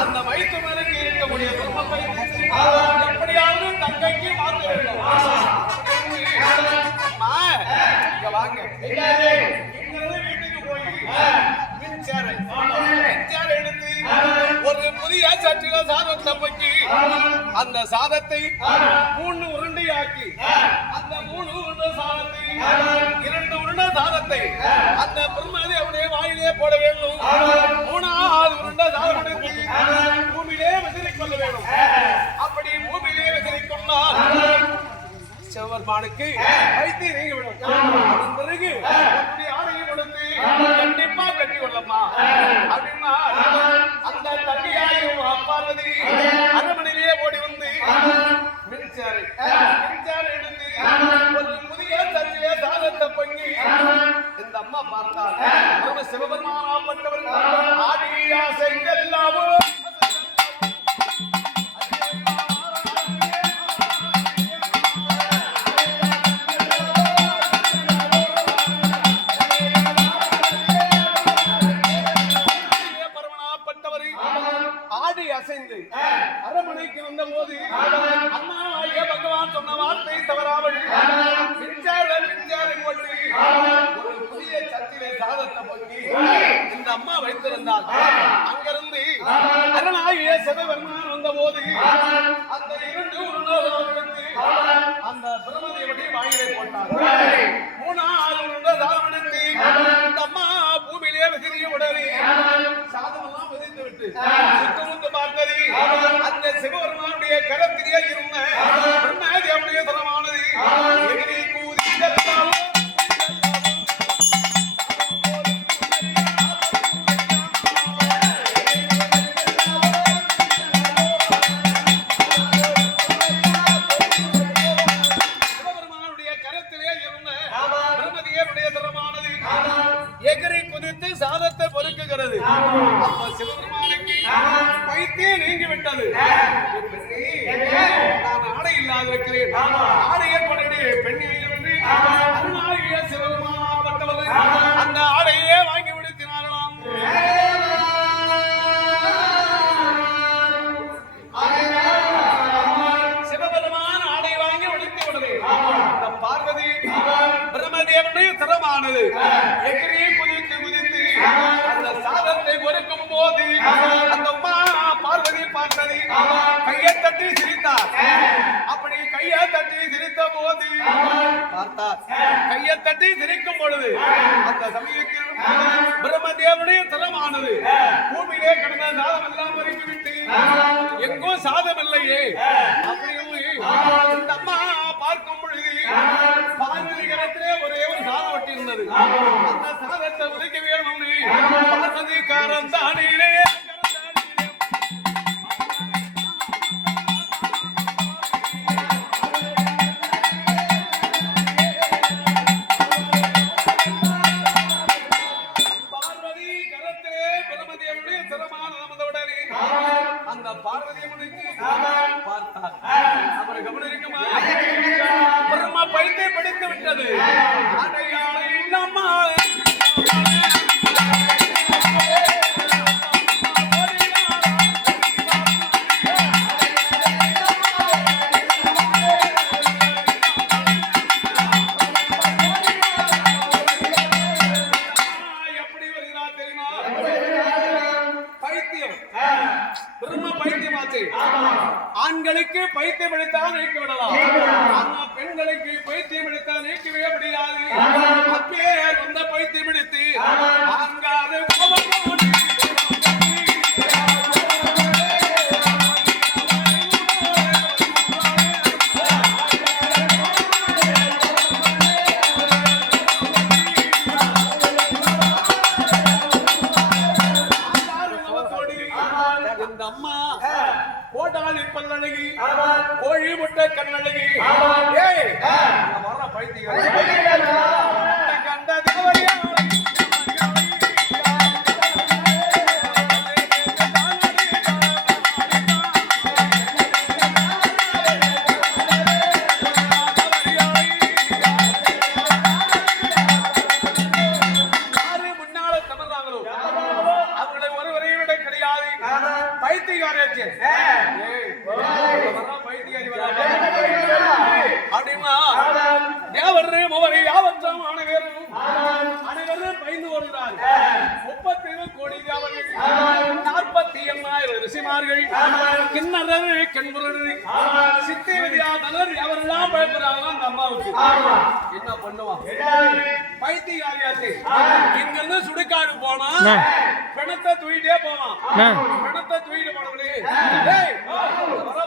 அந்த வயிற்று மேலுக்கு இருக்கக்கூடிய எப்படியாவது தங்கைக்கு மாற்ற வேண்டும். வாங்க வீட்டுக்கு போய் எடுத்து ஒரு புதிய சட்டில சாதத்தை பற்றி அந்த சாதத்தை 3 உருண்டையாக்கி அந்த 3 உருண்டை சாதத்தை 2 உருண்டை சாதத்தை அந்த பெருமாதி அவருடைய வாயிலே போட வேண்டும். 3வது உருண்டை சாதம் எடுத்து பூமியிலே விசிறிக் கொள்ள வேண்டும். அப்படி பூமியிலே விசிறிக் கொண்டால் சிவபெருமானுக்கு வைத்து நீங்கிவிடும். அதன் பிறகு என்னுடைய ஆணையை கொடுத்து கண்டிப்பா கட்டி கொள்ளம்மா அப்படின்னா அந்த தங்கையாயும் பார்வதி அரண்மனையிலேயே ஓடி வந்து மின்சாரை எடுத்து ஒரு புதிய தட்டிலே சாதத்தை பொங்கி இந்த அம்மா பார்த்தார். சிவபெருமானாப்பட்டவர் ஆடியா செங்கல்லாவோ அரண்மனைக்கு வந்த போது அம்மா பகவான் சொன்ன வார்த்தை தவறாமல் போனார். அங்கிருந்து அரணாகிய சிவபெருமான் வந்த போது அந்த இரண்டு உருண்டை அந்த பிரம்மதேவனை வாயிலை போட்டார். மூணாவது உருண்டை தாவெடுத்து இந்த அம்மா பூமியிலே விதிரிய உடனே சாதமெல்லாம் விதித்து விட்டு சுத்தமுந்து பார்த்தது அந்த சிவபெருமானுடைய கரத்திலே இருந்த பிரம்மதேவனுடைய தலமானது எதிரே கூதி சாதத்தை பொறுக்குகிறது. அப்ப சிவபெருமானுக்கு பைத்தியம் நீங்கி விட்டது. நான் ஆடை இல்லாதிருக்கிறேன், ஆடையை கொண்டு பெண்ணை சிவபெருமானப்பட்டவர்கள் அந்த ஆடையே வாங்கி விடுத்தினார்களாம். சிவபெருமான் ஆடை வாங்கி விடுத்து விடுது. பார்வதி பிரம்மதேவனுடைய தரமானது எதிரே குதித்து குதித்து அந்த சாதத்தை பொறுக்கும் போது அந்த பார்வதி பார்த்தது கையை தட்டி சிரித்தார். அப்படி கையை தட்டி சிரித்த போது பார்த்தார். கையை தட்டி சிரிக்கும் பொழுது அந்த சமயத்தில் பிரம்மதேவனுடைய தலமானது பூமியிலே கடந்த சாதம் எல்லாம் பொறுக்கிவிட்டு எங்கோ சாதம் இல்லையே அப்படின்னு இந்த அம்மா பார்க்கும் பொழுது பார்வதி கரத்திலே ஒரே ஒரு சாதம் ஒட்டி இருந்தது. அந்த சாதத்தை உதைக்க வேணும் பார்வதி காரம் தானிலே அந்த பார்வதியை முடித்து பார்த்தார். அவர் கவனம் இருக்குமா? பிரம்மா பைத்தை படித்து விட்டது. அடையாளை இல்லாமல் ஆண்களுக்கு பைத்தியம் எடுத்தால் நீக்கி விடலாம், ஆனா பெண்களுக்கு பைத்தியம் எடுத்தால் நீக்கவே முடியாது. அப்பே வந்த பைத்தியம் எடுத்து ஆங்காறு இந்த அம்மா கோடாலி பல்லழகி கோழி முட்டை கண்ணழகி வர பைத்தியம் கண்ட தேவரியா என்ன பண்ணுவான் பைத்தியாரியாச்சு. இங்கிருந்து சுடுகாடு போனா பிணத்தை தூக்கிட்டே போவான். பிணத்தை தூக்கிட்டு போனவங்களே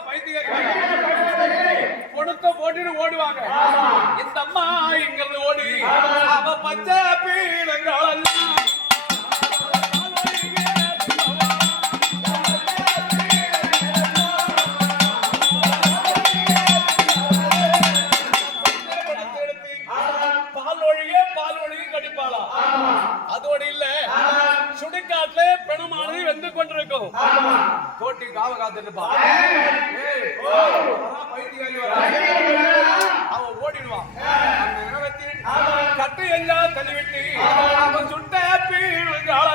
பைத்தியாரி பொணத்தை போட்டுட்டு ஓடுவாங்க. இந்த அம்மா இங்கிருந்து ஓடி அவ பச்சை பீடங்கள் அதோடு இல்ல சுடுகாட்டுல பிணமானது வெந்து கொண்டிருக்கும். தோட்டி காவ காத்துட்டு அவன் ஓடிடுவான். அந்த நேரத்தில் கட்டு எல்லாம் தள்ளிவிட்டு அவன் சுட்ட பீழ்கால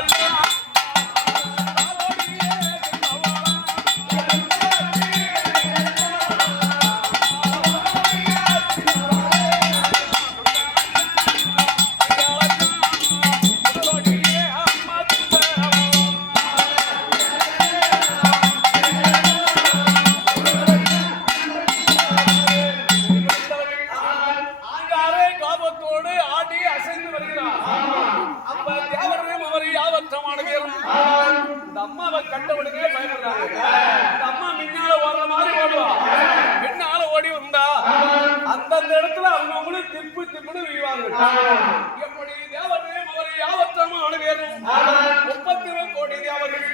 கண்டவனுக்கே பயப்படுறாங்க. இந்த அம்மா முன்னால ஓடுற மாதிரி ஓடுவா, பின்னால ஓடி வந்தா அந்தந்த இடத்துல அவங்களும் திப்பு திப்புன்னு வீழ்வாங்க. எப்படி தேவனே மகரை யாவற்றமும் அணுவேறும் 32 கோடி தேவர்கள்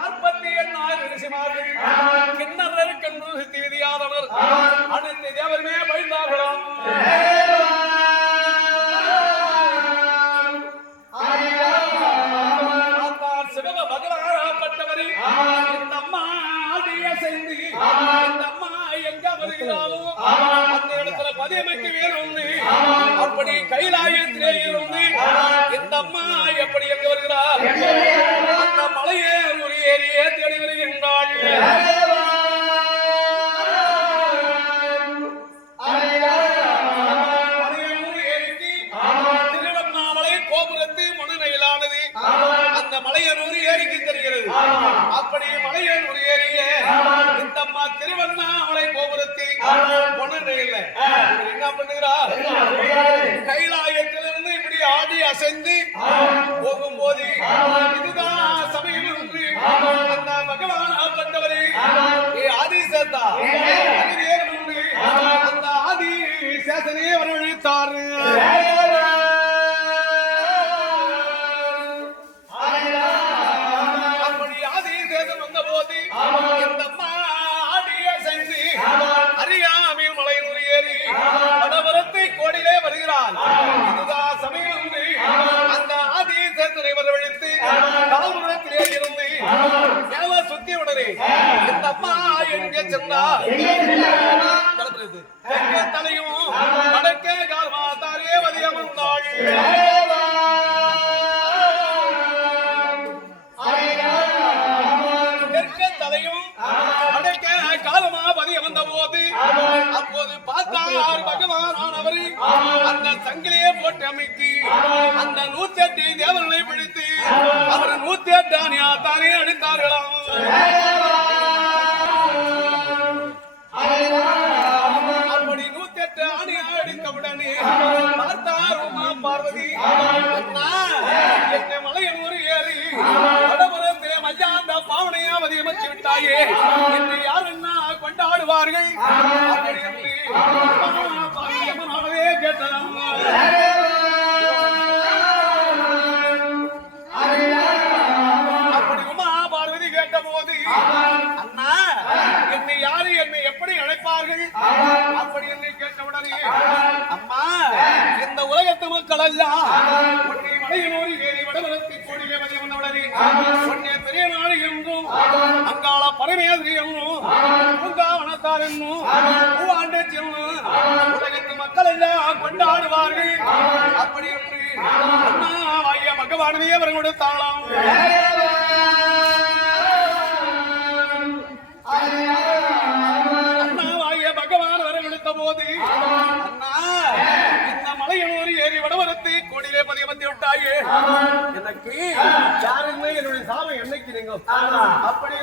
48,000 ரிஷிமார்கள் கிண்ணறர் கன்று சித்தி விதியாதனர் அனைத்து தேவருமே பயந்தார்களாம். சிவக பகவானப்பட்டவரே இந்த அம்மா ஆடிய செய்தி இந்த அம்மா எங்க வருகிறாலும் அந்த இடத்துல பதியமைக்கு வேறுண்டு அப்படி கைலாயத்திலே இருந்து இந்த அம்மா எப்படி எங்க வருகிறார் அந்த மலையே ஒரு ஏரியே தேடி வருகின்றாள். திருவண்ணாமலை கோபுரத்து முன்னிலையிலானது அந்த மலையனூர் ஏரிக்கு தெரிகிறது. அப்படி மலையனூர் ஏரிய இந்த அம்மா திருவண்ணாமலை கோபுரத்தை முன்னிலையில் என்ன பண்ணுகிறார் கைலாயத்திலிருந்து இப்படி ஆடி அசைந்து போகும்போது இதுதான் சமயம் என்று அந்த பகவான் ஆப்பட்டவரே ஆதி சேத்தா அந்த ஆதி சேசனே வரவழைத்தாரு. அப்படி ஆதி சேசன் வந்த போது இந்த அம்மா ஆடிய சென்று அறியாமையில் மலையில் ஏறி வடவரத்தை கோடியிலே வருகிறான். இதுதான் சமயம் என்று அந்த ஆதி சேசனை வரவழைத்து கால்புறத்திலே இருந்து சுத்தி உடனே இந்த அம்மா எங்கே சென்றார் தலையும் வடக்கே கால் மாத்தாரே வதியமர்ந்தாள். தெற்கே தலையும் வடக்கே காலமா பதிய வந்த போது அப்போது பார்த்தார் பகவானவர் அந்த சங்கிலியை போட்டு அமைக்கி அந்த 108 தேவர்களை பிடித்து அவர் 108 தானே அடித்தார்களாம். அப்படி 108 ஆணியா அடித்தவுடனே பார்த்தார் உமா பார்வதி என்ன மலையனூர் ஏறி வடபுறத்திலே மஜாந்த பாவனையா வதியமைச்சு விட்டாயே என்று யார் என்ன கொண்டாடுவார்கள் அப்படி என்று பாவியம்மனாகவே கேட்டதாம். அப்படி உமா பார்வதி கேட்ட போது அண்ணா என்னை யாரு என்னை எப்படி அழைப்பார்கள் அப்படி என்னை கேட்டவுடனே அம்மா இந்த உலகத்து மக்கள் எல்லாம் உன்னை மலையனூர் ஏறி வடவரத்தை கோடியிலே வதி வந்தவுடனே உன்னை பெரிய நாடு என்றும் அங்காள பரமேஸ்வரி என்றும் பூங்காவனத்தார் என்னும் பூவாண்டேச்சி என்னும் உலகத்து மக்கள் எல்லாம் கொண்டாடுவார்கள் அப்படி என்று அண்ணா வாய பகவானவே அவர் கொடுத்தாளாம். பகவான் வர விடுத்த போது அண்ணா இந்த மலையனூர் ஏறி வடவரத்தை கோடியிலே பதிய வந்து விட்டாயே எனக்கு யாருமே என்னுடைய சாமி என்னைக்கு நீங்க அப்படி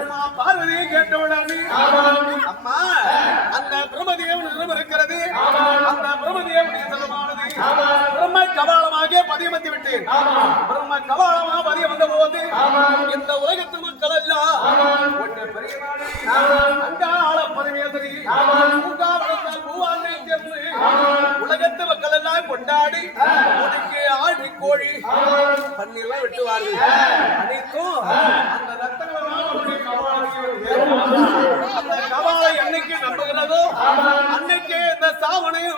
உமா பார்வதியை கேட்டவுடனே அம்மா அந்த பிரம்மதேவன் இருக்கிறது அந்த பிரம்மதேவனுடைய செலவானது பிரம்ம கபாலமாக பதிய வந்து விட்டேன். பிரம்ம கபாலமாக பதிய வந்த போது இந்த உலகத்து மக்கள் எல்லாம் ஒன்று பெரிய அங்காள பரமேஸ்வரி உலகத்து மக்கள் எல்லாம் கொண்டாடி உனக்கு ஆடி கோழி பன்னீர்லாம் வெட்டுவார்கள். அனைத்தும் அந்த அந்த கபாலை என்னைக்கு நம்புகிறதோ அன்னைக்கு இந்த சாவனையும்